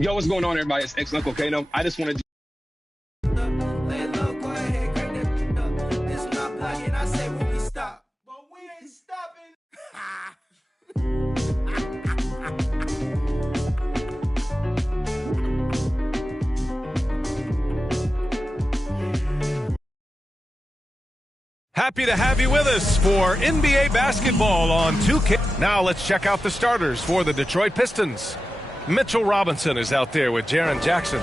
Yo, what's going on, everybody? It's ex-Uncle Kano. I just wanted to... Happy to have you with us for NBA basketball on 2K. Now let's check out the starters for the Detroit Pistons. Mitchell Robinson is out there with Jaren Jackson.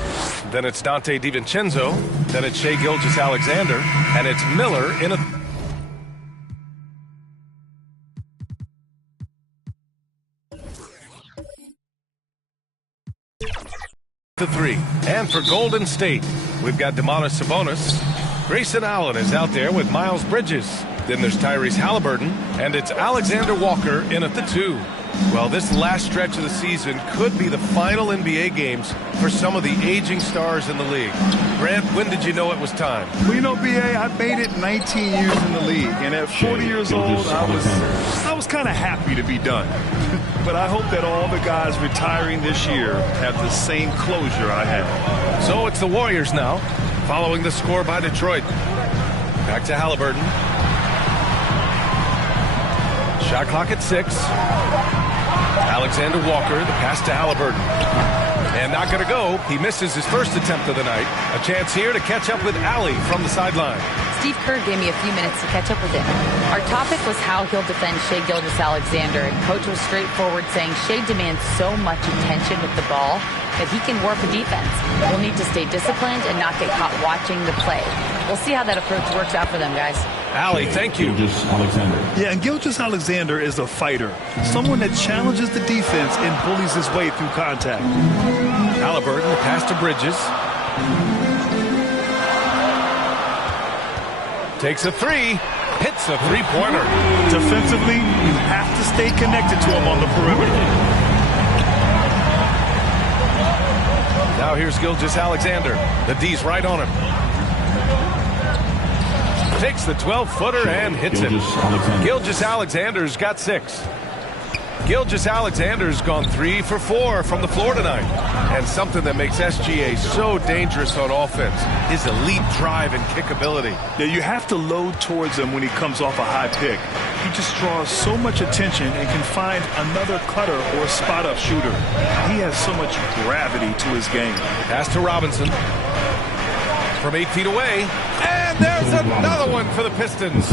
Then it's Dante DiVincenzo. Then it's Shai Gilgeous-Alexander. And it's Miller in a... to 3. And for Golden State, we've got Domantas Sabonis. Grayson Allen is out there with Miles Bridges. Then there's Tyrese Halliburton, and it's Alexander Walker in at the 2. Well, this last stretch of the season could be the final NBA games for some of the aging stars in the league. Grant, when did you know it was time? Well, you know, B.A., I made it 19 years in the league, and at 40 years old, I was kind of happy to be done. But I hope that all the guys retiring this year have the same closure I had. So it's the Warriors now, following the score by Detroit. Back to Halliburton. Shot clock at 6. Alexander Walker, the pass to Halliburton. And not going to go. He misses his first attempt of the night. A chance here to catch up with Allie from the sideline. Steve Kerr gave me a few minutes to catch up with him. Our topic was how he'll defend Shai Gilgeous-Alexander, and Coach was straightforward, saying Shai demands so much attention with the ball that he can warp a defense. We'll need to stay disciplined and not get caught watching the play. We'll see how that approach works out for them, guys. Allie, thank you. Gilgeous-Alexander. Yeah, and Gilgeous-Alexander is a fighter, someone that challenges the defense and bullies his way through contact. Halliburton, pass to Bridges. Takes a 3, hits a three-pointer. Defensively, you have to stay connected to him on the perimeter. Now here's Gilgeous-Alexander. The D's right on him. Takes the 12-footer and hits it. Gilgeous-Alexander's got 6. Gilgeous-Alexander's gone 3 for 4 from the floor tonight. And something that makes SGA so dangerous on offense, his elite drive and kick ability. Yeah, you have to load towards him when he comes off a high pick. He just draws so much attention and can find another cutter or a spot-up shooter. He has so much gravity to his game. Pass to Robinson. From 8 feet away. And there's another one for the Pistons.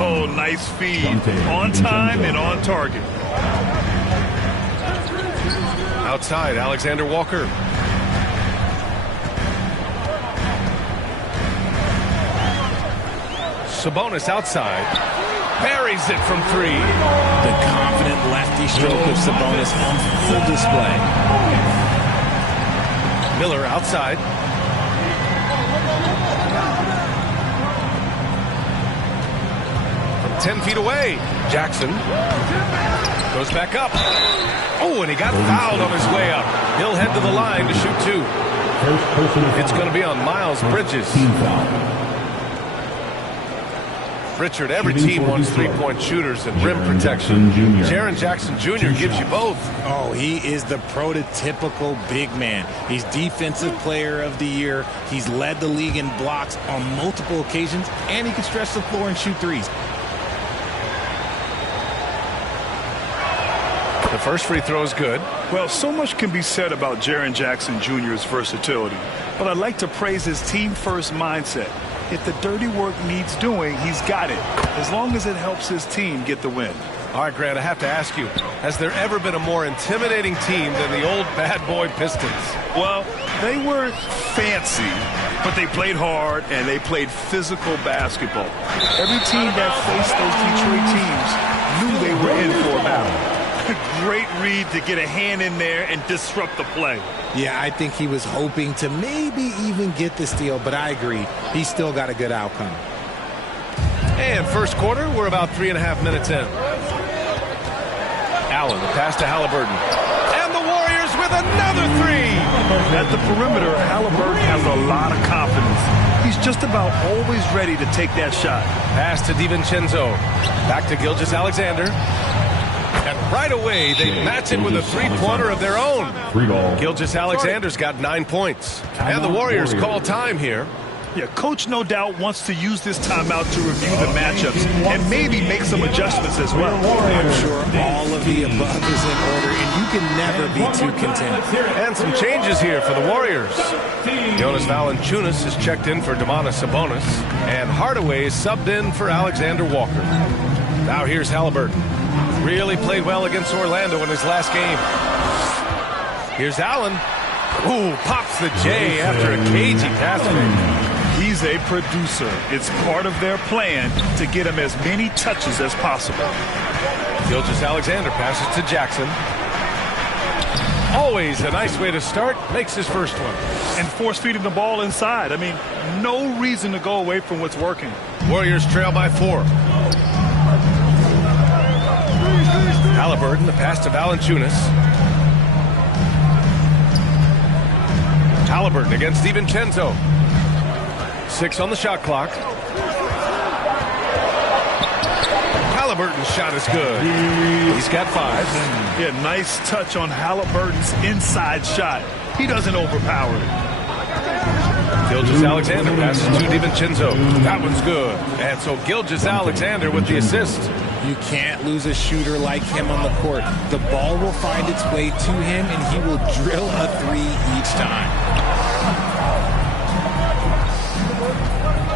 Oh, nice feed. On time and on target. Outside, Alexander Walker. Sabonis outside. Buries it from 3. The confident lefty stroke of Sabonis on full display. Miller outside. From 10 feet away, Jackson goes back up. Oh, and he got fouled on his way up. He'll head to the line to shoot 2. It's going to be on Miles Bridges. Richard, every team wants three-point shooters and rim protection. Jaren Jackson Jr. gives you both. Oh, he is the prototypical big man. He's Defensive Player of the Year. He's led the league in blocks on multiple occasions, and he can stretch the floor and shoot threes. The first free throw is good. Well, so much can be said about Jaren Jackson Jr.'s versatility, but I'd like to praise his team-first mindset. If the dirty work needs doing, he's got it, as long as it helps his team get the win. All right, Grant, I have to ask you, has there ever been a more intimidating team than the old bad boy Pistons? Well, they weren't fancy, but they played hard and they played physical basketball. Every team that faced those Detroit teams knew they were in for a battle. Great read to get a hand in there and disrupt the play. Yeah, I think he was hoping to maybe even get the steal, but I agree. He still got a good outcome. And first quarter, we're about 3.5 minutes in. Allen, the pass to Halliburton. And the Warriors with another 3. At the perimeter, Halliburton has a lot of confidence. He's just about always ready to take that shot. Pass to DiVincenzo. Back to Gilgeous-Alexander. And Right away, they match it with a three-pointer of their own. Gilgeous-Alexander's got 9 points. And the Warriors call time here. Yeah, Coach no doubt wants to use this timeout to review the matchups and maybe make some adjustments as well. I'm sure all of the above is in order, and you can never be too content. And some changes here for the Warriors. Jonas Valanciunas is checked in for Domantas Sabonis, and Hardaway is subbed in for Alexander Walker. Now here's Halliburton. Really played well against Orlando in his last game. Here's Allen. Ooh, pops the J after a cagey pass fake. He's a producer. It's part of their plan to get him as many touches as possible. Gilgeous-Alexander passes to Jackson. Always a nice way to start. Makes his first one. And force-feeding the ball inside. I mean, no reason to go away from what's working. Warriors trail by 4. Halliburton, the pass to Valanciunas. Halliburton against DiVincenzo. 6 on the shot clock. Halliburton's shot is good. He's got 5. Yeah, nice touch on Halliburton's inside shot. He doesn't overpower it. Gilgeous-Alexander passes to DiVincenzo. That one's good. And so Gilgeous-Alexander with the assist. You can't lose a shooter like him on the court. The ball will find its way to him, and he will drill a 3 each time.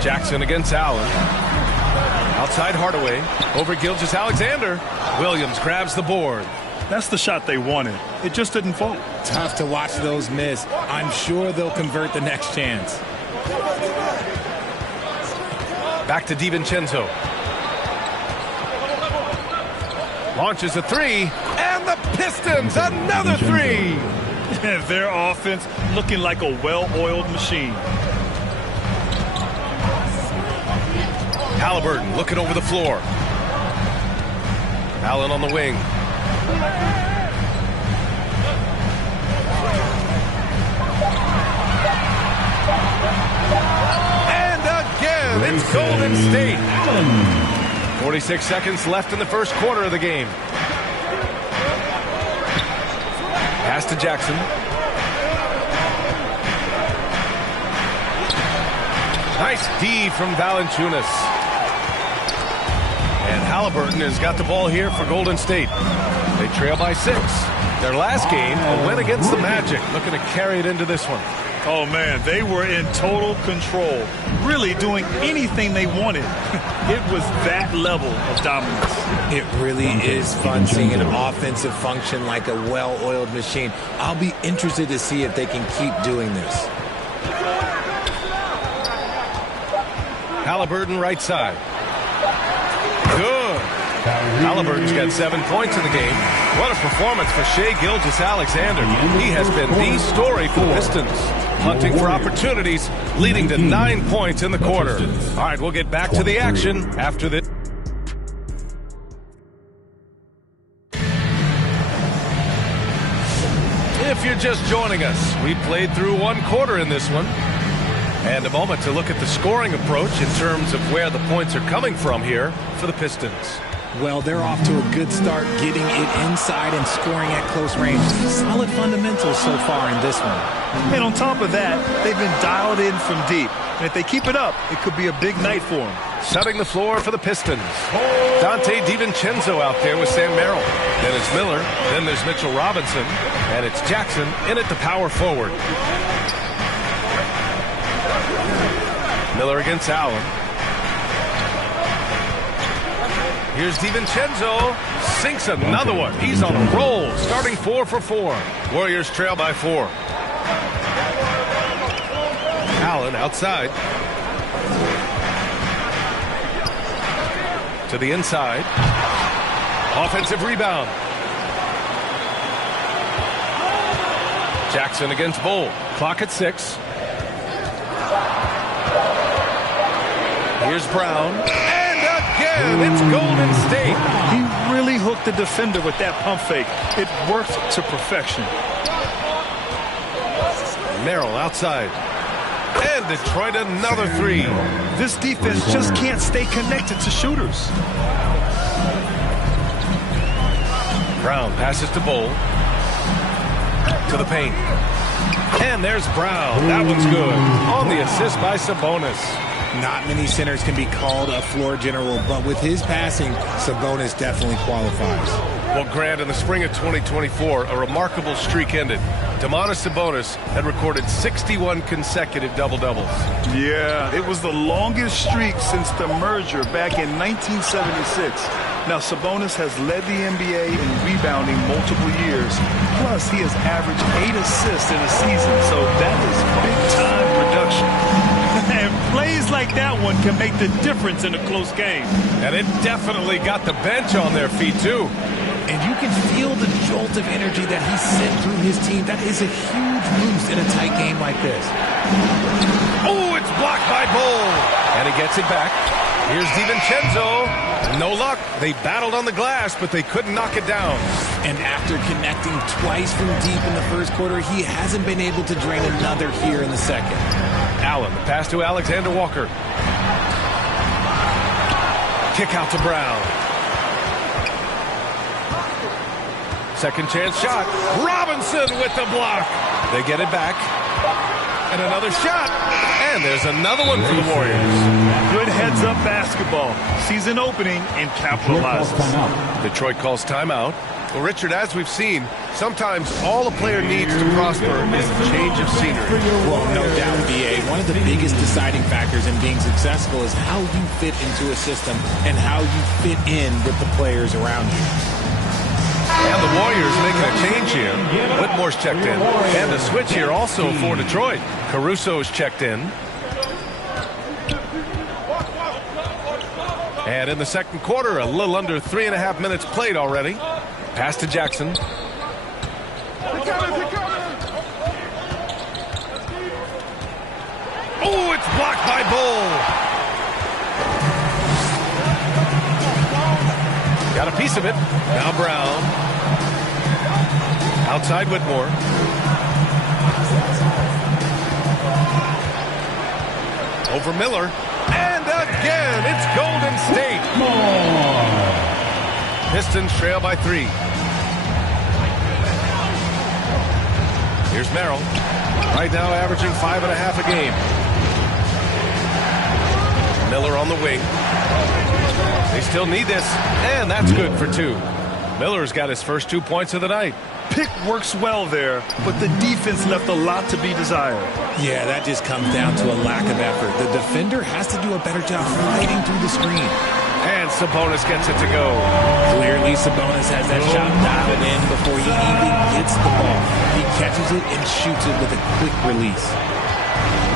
Jackson against Allen. Outside Hardaway. Over Gilgeous-Alexander. Williams grabs the board. That's the shot they wanted. It just didn't fall. Tough to watch those miss. I'm sure they'll convert the next chance. Back to DiVincenzo. Launches a 3. And the Pistons, another 3. Their offense looking like a well-oiled machine. Halliburton looking over the floor. Allen on the wing. And again, it's Golden State. 46 seconds left in the first quarter of the game. Pass to Jackson. Nice D from Valanciunas. And Halliburton has got the ball here for Golden State. They trail by 6. Their last game, a win against the Magic, looking to carry it into this one. Oh, man, they were in total control, really doing anything they wanted. It was that level of dominance. It really is fun seeing an offensive function like a well-oiled machine. I'll be interested to see if they can keep doing this. Halliburton right side. Good. Halliburton's got 7 points in the game. What a performance for Shai Gilgeous-Alexander. He has been the story for the Pistons. Hunting for opportunities, leading to 9 points in the quarter. All right, we'll get back to the action after this. If you're just joining us, we played through 1 quarter in this one. And a moment to look at the scoring approach in terms of where the points are coming from here for the Pistons. Well, they're off to a good start getting it inside and scoring at close range. Solid fundamentals so far in this one. And on top of that, they've been dialed in from deep. And if they keep it up, it could be a big night for them. Setting the floor for the Pistons. Dante DiVincenzo out there with Sam Merrill. Then it's Miller. Then there's Mitchell Robinson. And it's Jackson in at the power forward. Miller against Allen. Here's DiVincenzo. Sinks another one. He's on a roll. Starting 4 for 4. Warriors trail by 4. Allen outside. To the inside. Offensive rebound. Jackson against Bull. Clock at 6. Here's Brown. And again, it's Golden State. He really hooked the defender with that pump fake. It worked to perfection. Merrill outside. And Detroit another 3. This defense just can't stay connected to shooters. Brown passes to Bull. To the paint. And there's Brown. That one's good. On the assist by Sabonis. Not many centers can be called a floor general, but with his passing, Sabonis definitely qualifies. Well, Grant, in the spring of 2024, a remarkable streak ended. Domantas Sabonis had recorded 61 consecutive double-doubles. Yeah, it was the longest streak since the merger back in 1976. Now, Sabonis has led the NBA in rebounding multiple years. Plus, he has averaged 8 assists in a season, so that is big-time production. And plays like that one can make the difference in a close game. And it definitely got the bench on their feet, too. And you can feel the jolt of energy that he sent through his team. That is a huge boost in a tight game like this. Oh, it's blocked by Bull. And he gets it back. Here's DiVincenzo. No luck. They battled on the glass, but they couldn't knock it down. And after connecting twice from deep in the first quarter, he hasn't been able to drain another here in the second. Allen, the pass to Alexander Walker. Kick out to Brown. Second chance shot. Robinson with the block. They get it back. And another shot. And there's another one for the Warriors. Good heads-up basketball. Season opening and capitalizes. Detroit calls timeout. Well, Richard, as we've seen, sometimes all a player needs to prosper is a change of scenery. Well, no doubt, B.A. One of the biggest deciding factors in being successful is how you fit into a system and how you fit in with the players around you. And the Warriors making a change here. Whitmore's checked in. And a switch here also for Detroit. Caruso's checked in. And in the second quarter, a little under 3.5 minutes played already. Pass to Jackson. Oh, it's blocked by Bull. Got a piece of it. Now Brown. Outside Whitmore. Over Miller. And again, it's Golden State. Pistons trail by 3. Here's Merrill. Right now averaging 5.5 a game. Miller on the wing. They still need this, and that's good for 2. Miller's got his first 2 points of the night. Pick works well there, but the defense left a lot to be desired. Yeah, that just comes down to a lack of effort. The defender has to do a better job fighting through the screen. And Sabonis gets it to go. Clearly, Sabonis has that shot dialed in before he even gets the ball. He catches it and shoots it with a quick release.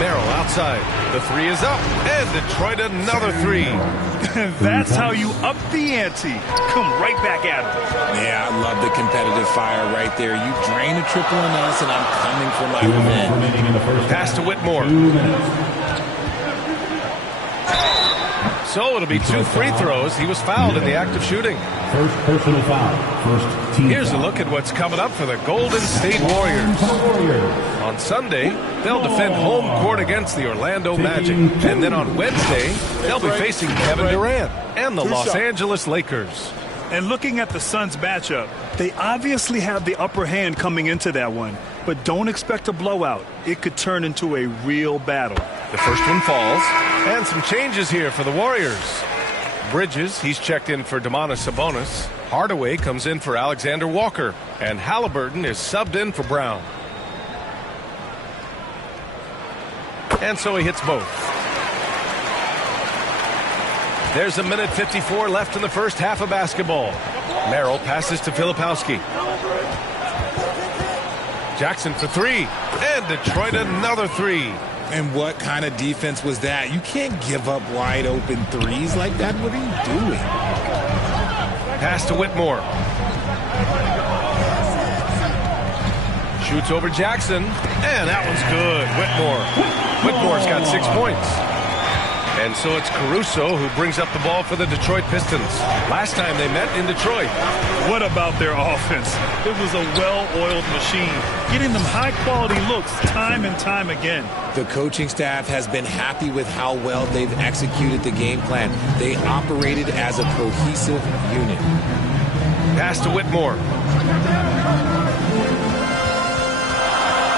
Merrill outside. The 3 is up. And Detroit another 3. That's how you up the ante. Come right back at him. Yeah, I love the competitive fire right there. You drain a triple on us, and I'm coming for my revenge. Pass to Whitmore. So it'll be 2 free throws. He was fouled in the act of shooting. First personal foul. First team Here's a foul. look at what's coming up for the Golden State Warriors. On Sunday, they'll defend home court against the Orlando Magic. And then on Wednesday, they'll be facing Kevin Durant and the Los Angeles Lakers. And looking at the Suns matchup, they obviously have the upper hand coming into that one. But don't expect a blowout. It could turn into a real battle. The first one falls. And some changes here for the Warriors. Bridges, he's checked in for Domantas Sabonis. Hardaway comes in for Alexander Walker. And Halliburton is subbed in for Brown. And so he hits both. There's 1:54 left in the first half of basketball. Merrill passes to Filipowski. Jackson for 3. And Detroit another 3. And what kind of defense was that? You can't give up wide open threes like that. What are you doing? Pass to Whitmore. Shoots over Jackson. And that one's good. Whitmore's got 6 points. And so it's Caruso who brings up the ball for the Detroit Pistons. Last time they met in Detroit. What about their offense? It was a well-oiled machine, getting them high-quality looks time and time again. The coaching staff has been happy with how well they've executed the game plan. They operated as a cohesive unit. Pass to Whitmore.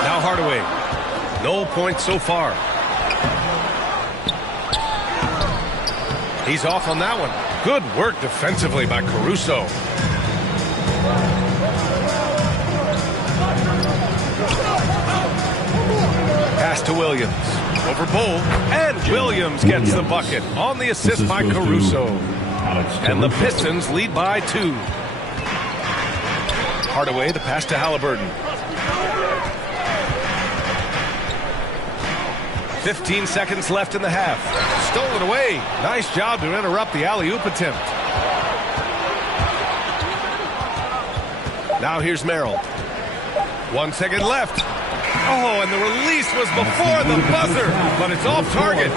Now Hardaway. No points so far. He's off on that one. Good work defensively by Caruso. Pass to Williams. Over Bull. And Williams gets the bucket on the assist by Caruso. And the Pistons lead by 2. Hardaway, the pass to Halliburton. 15 seconds left in the half. Stolen away. Nice job to interrupt the alley-oop attempt. Now here's Merrill. 1 second left. Oh, and the release was before the buzzer, but it's off target.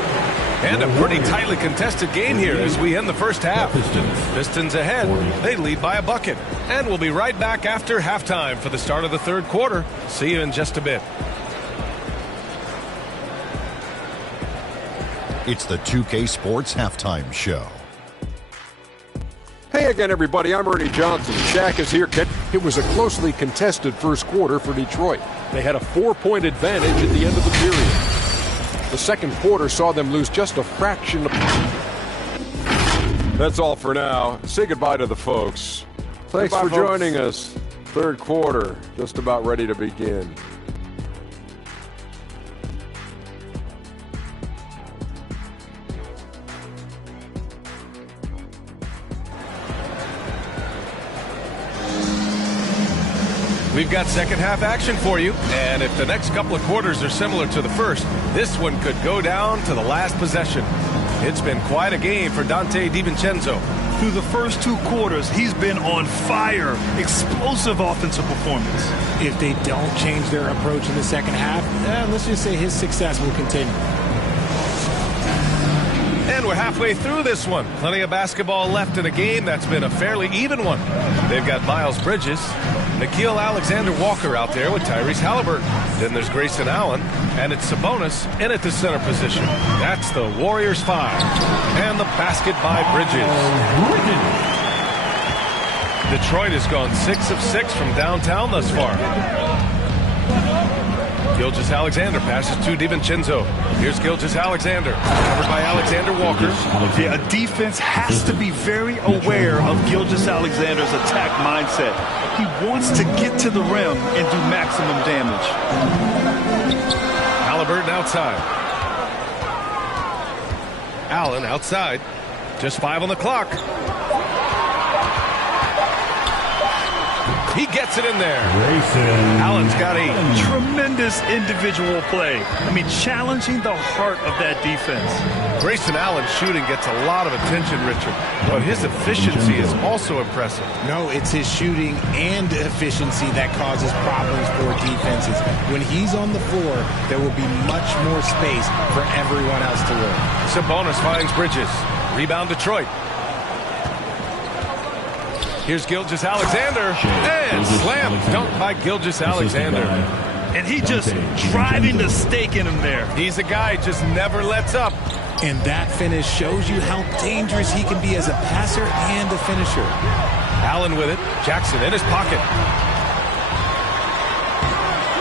And a pretty tightly contested game here as we end the first half. Pistons ahead. They lead by a bucket. And we'll be right back after halftime for the start of the third quarter. See you in just a bit. It's the 2K Sports Halftime Show. Hey again, everybody. I'm Ernie Johnson. Shaq is here. It was a closely contested first quarter for Detroit. They had a 4-point advantage at the end of the period. The second quarter saw them lose just a fraction. That's all for now. Say goodbye to the folks. Thanks for joining us. Third quarter, just about ready to begin. We've got second half action for you, and if the next couple of quarters are similar to the first, this one could go down to the last possession. It's been quite a game for Dante DiVincenzo. Through the first 2 quarters, he's been on fire. Explosive offensive performance. If they don't change their approach in the second half, let's just say his success will continue. And we're halfway through this one. Plenty of basketball left in a game that's been a fairly even one. They've got Miles Bridges, Nickeil Alexander-Walker out there with Tyrese Halliburton. Then there's Grayson Allen, and it's Sabonis in at the center position. That's the Warriors 5. And the basket by Bridges. Detroit has gone 6 of 6 from downtown thus far. Gilgeous-Alexander passes to DiVincenzo. Here's Gilgeous-Alexander, covered by Alexander-Walker. Yeah, a defense has to be very aware of Gilgeous-Alexander's attack mindset. He wants to get to the rim and do maximum damage. Halliburton outside. Allen outside. Just 5 on the clock. He gets it in there. Allen's got 8. Tremendous individual play. I mean, challenging the heart of that defense. Grayson Allen's shooting gets a lot of attention, Richard, but his efficiency is also impressive. No, it's his shooting and efficiency that causes problems for defenses. When he's on the floor, there will be much more space for everyone else to work. Sabonis finds Bridges. Rebound Detroit. Here's Gilgeous-Alexander, and slam dunk by Gilgeous-Alexander. And he just driving the stake in him there. He's a guy who just never lets up. And that finish shows you how dangerous he can be as a passer and a finisher. Allen with it. Jackson in his pocket.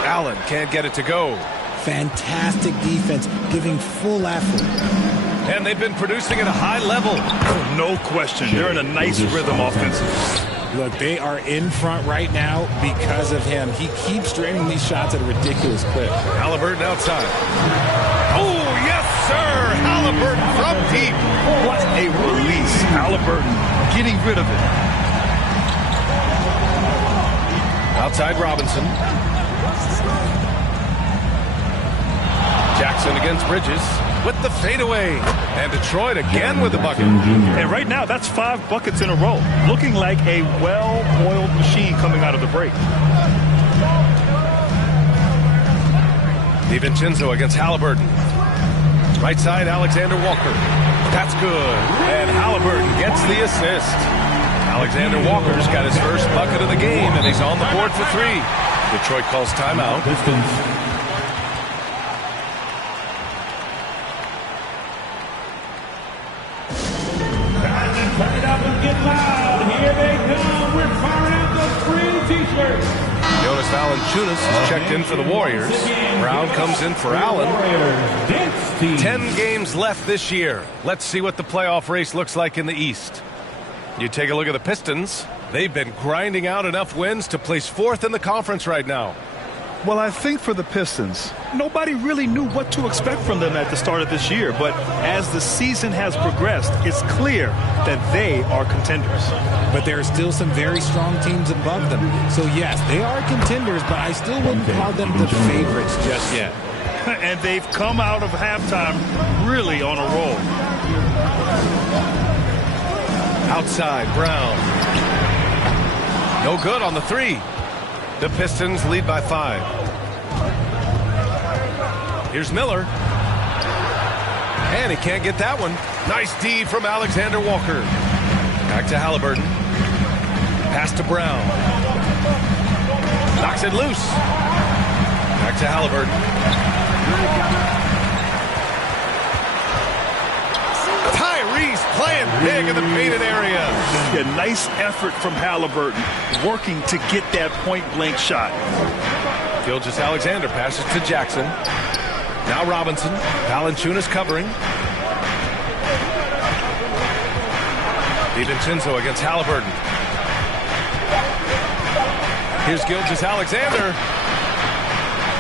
Allen can't get it to go. Fantastic defense, giving full effort. And they've been producing at a high level. Oh, no question. They're in a nice rhythm offensively. Look, they are in front right now because of him. He keeps draining these shots at a ridiculous clip. Halliburton outside. Oh, yes, sir. Halliburton from deep. What a release. Halliburton getting rid of it. Outside Robinson. Jackson against Bridges with the fadeaway. And Detroit again with the bucket. And right now, that's 5 buckets in a row. Looking like a well-oiled machine coming out of the break. DiVincenzo against Halliburton. Right side, Alexander-Walker. That's good. And Halliburton gets the assist. Alexander-Walker's got his first bucket of the game, and he's on the board for 3. Detroit calls timeout. Pistons. Turn it up and get loud. Here they come. We're firing out those 3 Jonas Valanciunas is checked in for the Warriors. Brown comes in for Allen. 10 games left this year. Let's see what the playoff race looks like in the East. You take a look at the Pistons. They've been grinding out enough wins to place 4th in the conference right now. Well, I think for the Pistons, nobody really knew what to expect from them at the start of this year. But as the season has progressed, it's clear that they are contenders. But there are still some very strong teams above them. So, yes, they are contenders, but I still wouldn't call them the favorites just yet. And they've come out of halftime really on a roll. Outside, Brown. No good on the 3. The Pistons lead by 5. Here's Miller. And he can't get that one. Nice D from Alexander Walker. Back to Halliburton. Pass to Brown. Knocks it loose. Back to Halliburton. Tyrese playing big in the painted area. Yeah, nice effort from Halliburton, working to get that point-blank shot. Gilgeous-Alexander passes to Jackson. Now Robinson. Valanciunas covering. DiVincenzo against Halliburton. Here's Gilgeous-Alexander.